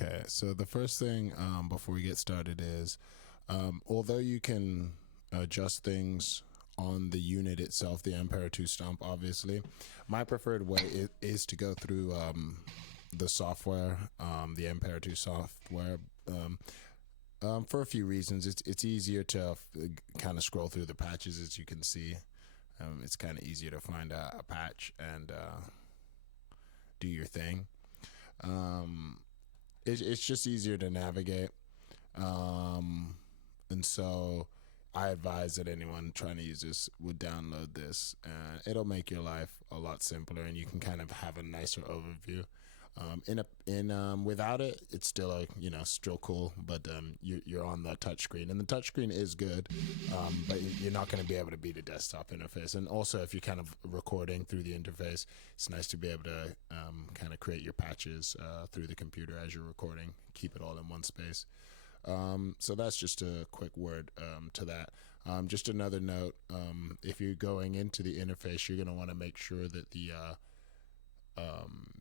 Okay, so the first thing before we get started is, although you can adjust things on the unit itself, the Ampero II stomp, obviously, my preferred way is to go through the software, the Ampero II software, for a few reasons. It's easier to kind of scroll through the patches, as you can see. It's kind of easier to find a patch and do your thing. It's just easier to navigate, and so I advise that anyone trying to use this would download this. It'll make your life a lot simpler, and you can kind of have a nicer overview. Without it, it's still still cool, but you're on the touchscreen, and the touchscreen is good, but you're not going to be able to beat a desktop interface. And also, if you're kind of recording through the interface, it's nice to be able to kind of create your patches through the computer as you're recording, keep it all in one space. So that's just a quick word to that. Just another note, if you're going into the interface, you're going to want to make sure that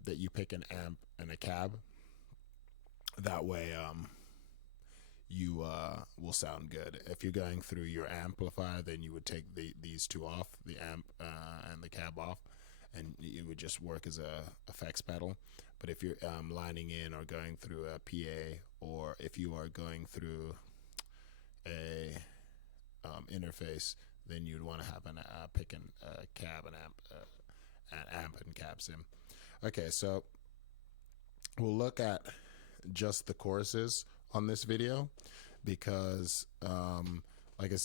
that you pick an amp and a cab. That way you will sound good. If you're going through your amplifier, then you would take these two off, the amp and the cab off, and it would just work as a effects pedal. But if you're lining in or going through a PA, or if you are going through a interface, then you'd want to have pick a cab and amp and cab sim. Okay, so we'll look at just the choruses on this video because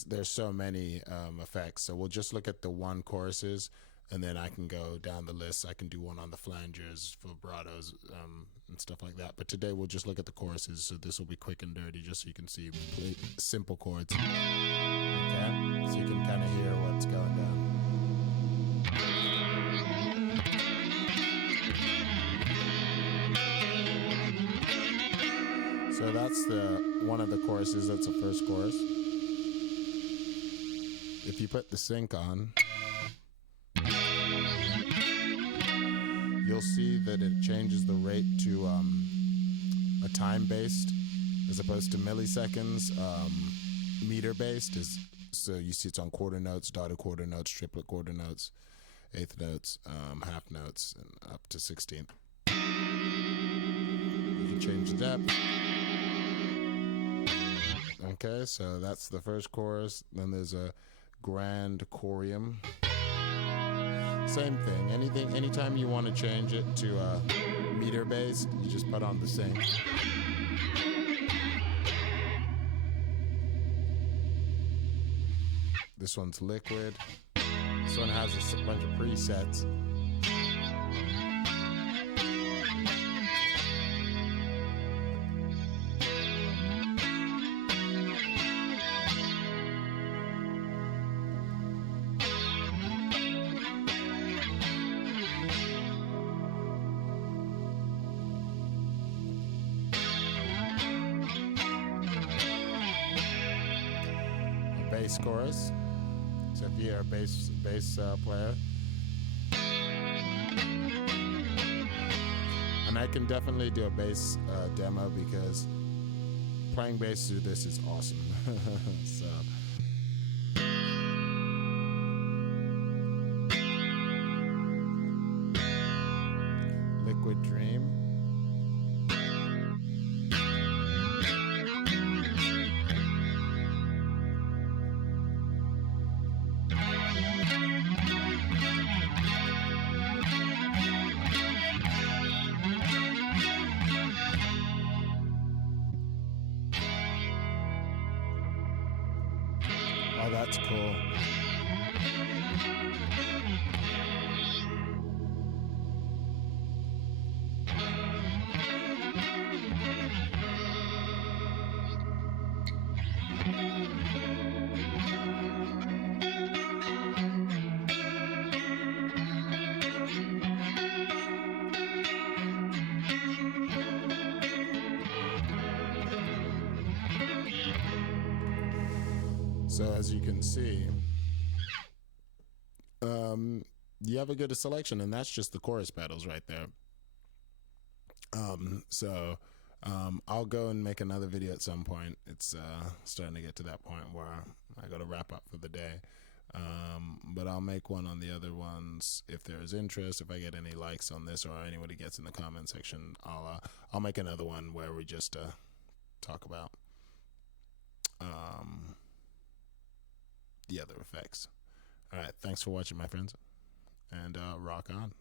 there's so many effects. So we'll just look at the one choruses, and then I can go down the list. I can do one on the flangers, vibratos, and stuff like that. But today we'll just look at the choruses. So this will be quick and dirty, just so you can see simple chords. Okay, so you can kind of hear what's going down. So that's one of the choruses. That's the first chorus. If you put the sync on, you'll see that it changes the rate to a time-based as opposed to milliseconds. Meter-based so you see it's on quarter notes, dotted quarter notes, triplet quarter notes, eighth notes, half notes, and up to 16th. You can change the depth. Okay, so that's the first chorus. Then there's a grand chorium. Same thing. Anytime you want to change it to meter based, you just put on the sync. This one's liquid. This one has a bunch of presets. Bass chorus. So if you're a bass player, and I can definitely do a bass demo because playing bass through this is awesome. So Liquid Dream. Oh, that's cool. So as you can see, you have a good selection, and that's just the chorus pedals right there. So I'll go and make another video at some point. It's starting to get to that point where I got to wrap up for the day. But I'll make one on the other ones if there is interest. If I get any likes on this or anybody gets in the comment section, I'll make another one where we just talk about the other effects. All right, thanks for watching, my friends, and rock on.